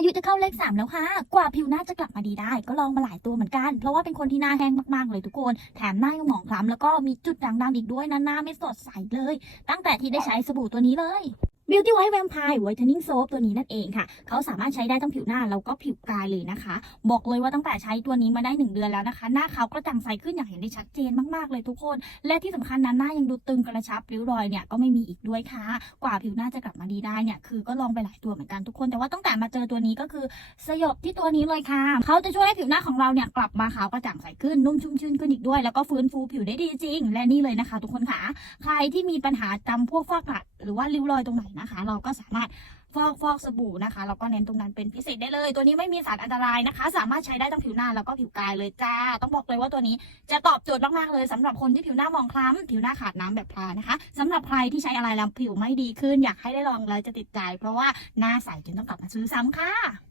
อายุจะเข้าเลขสามแล้วค่ะ กว่าผิวหน้าจะกลับมาดีได้ ก็ลองมาหลายตัวเหมือนกัน เพราะว่าเป็นคนที่หน้าแห้งมากๆเลยทุกคน แถมหน้ายังหมองคล้ำแล้วก็มีจุดด่างดำอีกด้วยนะหน้าไม่สดใสเลย ตั้งแต่ที่ได้ใช้สบู่ตัวนี้เลย Beauty White Vampire Whitening Soap ตัวนี้นั่นเองค่ะ เขาสามารถใช้ได้ทั้งผิวหน้าแล้วก็ผิวกายเลยนะคะ บอกเลยว่าตั้งแต่ใช้ตัวนี้มาได้ 1 เดือนแล้วนะคะ หน้าเขากระจ่างใสขึ้นอย่างเห็นได้ชัดเจนมากๆเลยทุกคน และที่สำคัญนั้นหน้ายังดูตึงกระชับริ้วรอยเนี่ยก็ไม่มีอีกด้วยค่ะ กว่าผิวหน้าจะกลับมาดีได้เนี่ยคือก็ลองไปหลายตัวเหมือนกันทุกคน แต่ว่าตั้งแต่มาเจอตัวนี้ก็คือสยบที่ตัวนี้เลยค่ะ เขาจะช่วยให้ผิวหน้าของเราเนี่ยกลับมาขาวกระจ่างใสขึ้นนุ่มชุ่มชื่นขึ้นอีกด้วย แล้วก็ฟื้นฟูผิวได้ดีจริง และนี่เลยนะคะ ทุกคนค่ะ ใครที่มีปัญหาจำพวกฟอกกระ หรือว่าริ้วรอยตรงไหนนะคะ เราก็สามารถฟอกฟอกสบู่นะคะแล้วก็เน้นตรงนั้นเป็นพิเศษได้เลย ตัวนี้ไม่มีสารอันตรายนะคะ สามารถใช้ได้ทั้งผิวหน้าแล้วก็ผิวกายเลยจ้า ต้องบอกเลยว่าตัวนี้จะตอบโจทย์มากๆเลยสำหรับคนที่ผิวหน้าหมองคล้ำผิวหน้าขาดน้ำแบบพลานะคะสำหรับใครที่ใช้อะไรแล้วผิวไม่ดีขึ้น อยากให้ได้ลองแล้วจะติดใจ เพราะว่าหน้าใสจนต้องกลับมาซื้อซ้ำค่ะ